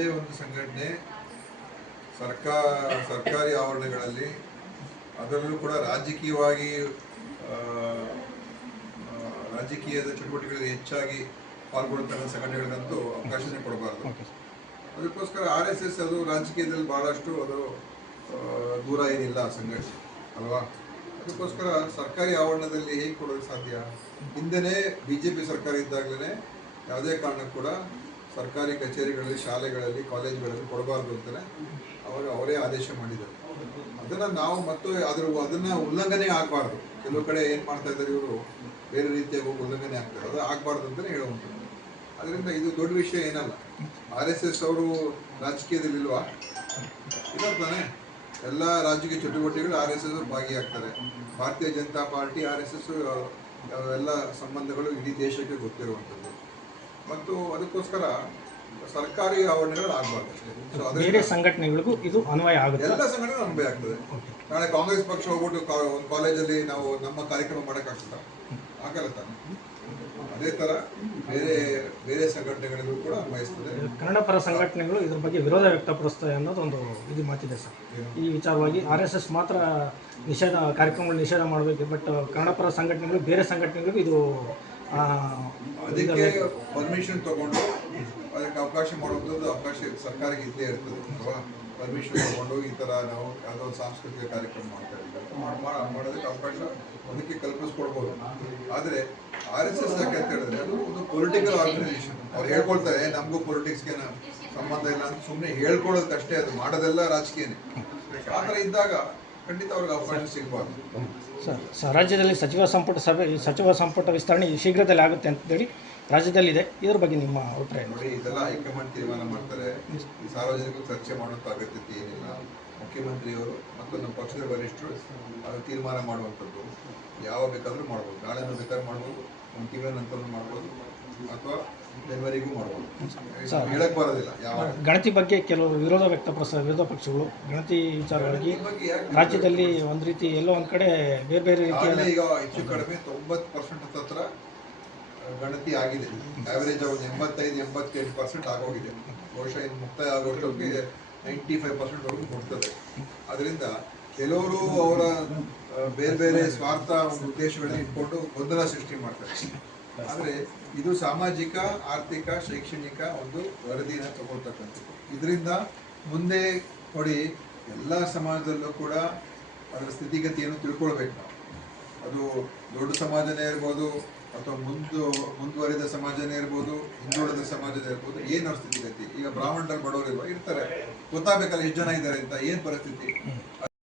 ಯಾವುದೇ ಒಂದು ಸಂಘಟನೆ ಸರ್ಕಾರಿ ಆವರಣಗಳಲ್ಲಿ ಅದರಲ್ಲೂ ಕೂಡ ರಾಜಕೀಯದ ಚಟುವಟಿಕೆಗಳಲ್ಲಿ ಹೆಚ್ಚಾಗಿ ಪಾಲ್ಗೊಳ್ಳುವಂತಹ ಸಂಘಟನೆಗಳಿಗಂತೂ ಅವಕಾಶನೇ ಕೊಡಬಾರ್ದು. ಅದಕ್ಕೋಸ್ಕರ RSS ಅದು ರಾಜಕೀಯದಲ್ಲಿ ಬಹಳಷ್ಟು ಅದು ದೂರ ಏನಿಲ್ಲ ಸಂಘಟನೆ ಅಲ್ವಾ. ಅದಕ್ಕೋಸ್ಕರ ಸರ್ಕಾರಿ ಆವರಣದಲ್ಲಿ ಹೇಗೆ ಕೊಡೋದು ಸಾಧ್ಯ? ಹಿಂದೆನೇ BJP ಸರ್ಕಾರ ಇದ್ದಾಗಲೇ ಯಾವುದೇ ಕಾರಣಕ್ಕೂ ಕೂಡ ಸರ್ಕಾರಿ ಕಚೇರಿಗಳಲ್ಲಿ, ಶಾಲೆಗಳಲ್ಲಿ, ಕಾಲೇಜುಗಳಲ್ಲಿ ಕೊಡಬಾರ್ದು ಅಂತಲೇ ಅವರೇ ಆದೇಶ ಮಾಡಿದರು. ಅದನ್ನು ನಾವು ಅದನ್ನು ಉಲ್ಲಂಘನೆ ಆಗಬಾರ್ದು. ಕೆಲವು ಕಡೆ ಏನು ಮಾಡ್ತಾ ಇದ್ದಾರೆ ಇವರು, ಬೇರೆ ರೀತಿಯಾಗಿ ಉಲ್ಲಂಘನೆ ಆಗ್ತಾರೆ, ಅದು ಆಗಬಾರ್ದು ಅಂತಲೇ ಹೇಳುವಂಥದ್ದು. ಅದರಿಂದ ಇದು ದೊಡ್ಡ ವಿಷಯ ಏನಲ್ಲ. RSS ಅವರು ರಾಜಕೀಯದಲ್ಲಿಲ್ವಾ? ಇದ್ದಾರೆ ತಾನೆ. ಎಲ್ಲ ರಾಜಕೀಯ ಚಟುವಟಿಕೆಗಳು RSS ಅವರು ಭಾಗಿಯಾಗ್ತಾರೆ. ಭಾರತೀಯ ಜನತಾ ಪಾರ್ಟಿ RSS ಎಲ್ಲ ಸಂಬಂಧಗಳು ಇಡೀ ದೇಶಕ್ಕೆ ಗೊತ್ತಿರುವಂಥದ್ದು. ಮತ್ತು ಅದಕ್ಕೋಸ್ಕರ ಸರ್ಕಾರಿ ಆವರಣಗಳು ಆಗಬಾರ್ದು ಅಷ್ಟೇ. ಬೇರೆ ಸಂಘಟನೆಗಳಿಗೂ ಇದು ಅನ್ವಯ ಆಗುತ್ತೆ. ಎಲ್ಲ ಸಂಘಟನೆಗಳು ಅನ್ವಯ ಆಗ್ತದೆ. ನಾಳೆ ಕಾಂಗ್ರೆಸ್ ಪಕ್ಷ ಹೋಗ್ಬಿಟ್ಟು ಒಂದು ಕಾಲೇಜಲ್ಲಿ ನಾವು ನಮ್ಮ ಕಾರ್ಯಕ್ರಮ ಮಾಡೋಕ್ಕಾಗ್ತದ? ಆಗಲ್ಲ ತಾನೆ. ಅದೇ ಥರ ಬೇರೆ ಸಂಘಟನೆಗಳಿಗೂ ಕೂಡ ಅನ್ವಯಿಸ್ತದೆ. ಕನ್ನಡ ಪರ ಸಂಘಟನೆಗಳು ಇದ್ರ ಬಗ್ಗೆ ವಿರೋಧ ವ್ಯಕ್ತಪಡಿಸ್ತವೆ ಅನ್ನೋದು ಒಂದು ಇದು ಮಾತಿದೆ ಸರ್. ಈ ವಿಚಾರವಾಗಿ RSS ಮಾತ್ರ ಕಾರ್ಯಕ್ರಮಗಳು ನಿಷೇಧ ಮಾಡಬೇಕು, ಬಟ್ ಕನ್ನಡ ಪರ ಸಂಘಟನೆಗಳು, ಬೇರೆ ಸಂಘಟನೆಗಳಿಗೂ ಇದು ಅದಕ್ಕೆ ಪರ್ಮಿಷನ್ ತಗೊಂಡು ಅದಕ್ಕೆ ಅವಕಾಶ ಮಾಡುವಂಥದ್ದು ಅವಕಾಶ ಸರ್ಕಾರಕ್ಕೆ ಇದ್ದೇ ಇರ್ತದೆ ಅಲ್ವಾ. ಪರ್ಮಿಷನ್ ತಗೊಂಡು ಈ ಥರ ನಾವು ಯಾವುದೋ ಒಂದು ಸಾಂಸ್ಕೃತಿಕ ಕಾರ್ಯಕ್ರಮ ಮಾಡ್ತಾ ಇದ್ದೀವಿ, ಮಾಡೋದಕ್ಕೆ ಅವಕಾಶ ಅದಕ್ಕೆ ಕಲ್ಪಿಸ್ಕೊಡ್ಬೋದು. ಆದರೆ RSS ಯಾಕೆ ಅಂತ ಹೇಳಿದ್ರೆ ಅದು ಒಂದು ಪೊಲಿಟಿಕಲ್ ಆರ್ಗನೈಸೇಷನ್. ಅವ್ರು ಹೇಳ್ಕೊಳ್ತಾರೆ ನಮಗೂ ಪೊಲಿಟಿಕ್ಸ್ಗೆ ಸಂಬಂಧ ಇಲ್ಲ ಅಂತ ಸುಮ್ಮನೆ ಹೇಳ್ಕೊಳ್ಳೋದಕ್ಕಷ್ಟೇ, ಅದು ಮಾಡೋದೆಲ್ಲ ರಾಜಕೀಯನೇ. ಆ ಥರ ಇದ್ದಾಗ ಖಂಡಿತ ಅವ್ರಿಗೆ ಅವಕಾಶ ಸಿಗಬಾರ್ದು. ಸರ್, ರಾಜ್ಯದಲ್ಲಿ ಸಚಿವ ಸಂಪುಟ ವಿಸ್ತರಣೆ ಶೀಘ್ರದಲ್ಲಿ ಆಗುತ್ತೆ ಅಂತೇಳಿ ರಾಜ್ಯದಲ್ಲಿದೆ. ಇದ್ರ ಬಗ್ಗೆ ನಿಮ್ಮ ಅಭಿಪ್ರಾಯ? ನೋಡಿ, ಇದೆಲ್ಲ ಹೈಕಮಾಂಡ್ ತೀರ್ಮಾನ ಮಾಡ್ತಾರೆ. ಈ ಸಾರ್ವಜನಿಕರು ಚರ್ಚೆ ಮಾಡುವಂಥ ಅಗತ್ಯತೆ ಏನಿಲ್ಲ. ಮುಖ್ಯಮಂತ್ರಿಯವರು ಮತ್ತು ನಮ್ಮ ಪಕ್ಷದ ವರಿಷ್ಠರು ಅದು ತೀರ್ಮಾನ ಮಾಡುವಂಥದ್ದು. ಯಾವ ಬೇಕಾದರೂ ಮಾಡ್ಬೋದು, ನಾಳೆನೂ ಬೇಕಾದ್ರೂ ಮಾಡ್ಬೋದು, ಒಂದು ತಿಂಗಳ ನಂತರ ಮಾಡ್ಬೋದು, ಅಥವಾ ಜನವರಿಗೂ ಮಾಡ್ಬೋದು. ಹೇಳಕ್ಕೆ ಬರೋದಿಲ್ಲ. ಯಾವ ಗಣತಿ ಬಗ್ಗೆ ಕೆಲವು ವಿರೋಧ ಪಕ್ಷಗಳು ಗಣತಿ ವಿಚಾರವಾಗಿ ರಾಜ್ಯದಲ್ಲಿ ಒಂದು ರೀತಿ ಎಲ್ಲೋ ಒಂದು ಕಡೆ ಬೇರೆ ರೀತಿಯ ಈಗ ಹೆಚ್ಚು ಕಡಿಮೆ 90% ಹತ್ರ ಗಣತಿ ಆಗಿದೆ. ಆವರೇಜ್ ಒಂದು 85-87% ಆಗೋಗಿದೆ. ಬಹುಶಃ ಇನ್ನು ಮುಕ್ತಾಯ ಆಗೋಷ್ಟೊತ್ತಿಗೆ 95% ವರೆಗೂ ಕೊಡ್ತದೆ. ಅದರಿಂದ ಕೆಲವರು ಅವರ ಬೇರೆ ಸ್ವಾರ್ಥ ಉದ್ದೇಶಗಳನ್ನ ಇಟ್ಕೊಂಡು ಗೊಂದಲ ಸೃಷ್ಟಿ ಮಾಡ್ತಾರೆ. ಆದರೆ ಇದು ಸಾಮಾಜಿಕ, ಆರ್ಥಿಕ, ಶೈಕ್ಷಣಿಕ ಒಂದು ವರದಿನ ತಗೊಳ್ತಕ್ಕಂಥದ್ದು. ಇದರಿಂದ ಮುಂದೆ ನೋಡಿ, ಎಲ್ಲ ಸಮಾಜದಲ್ಲೂ ಕೂಡ ಅದರ ಸ್ಥಿತಿಗತಿಯನ್ನು ತಿಳ್ಕೊಳ್ಬೇಕು ನಾವು. ಅದು ದೊಡ್ಡ ಸಮಾಜನೇ ಇರ್ಬೋದು, ಅಥವಾ ಮುಂದುವರಿದ ಸಮಾಜನೇ ಇರ್ಬೋದು, ಹಿಂದುಳಿದ ಸಮಾಜನೇ ಇರ್ಬೋದು. ಏನು ಅವ್ರ ಸ್ಥಿತಿಗತಿ? ಈಗ ಬ್ರಾಹ್ಮಣರಲ್ಲಿ ಬಡವರು ಇರ್ತಾರೆ, ಗೊತ್ತಾಗಬೇಕಲ್ಲ ಎಷ್ಟು ಜನ ಇದ್ದಾರೆ ಅಂತ, ಏನು ಪರಿಸ್ಥಿತಿ.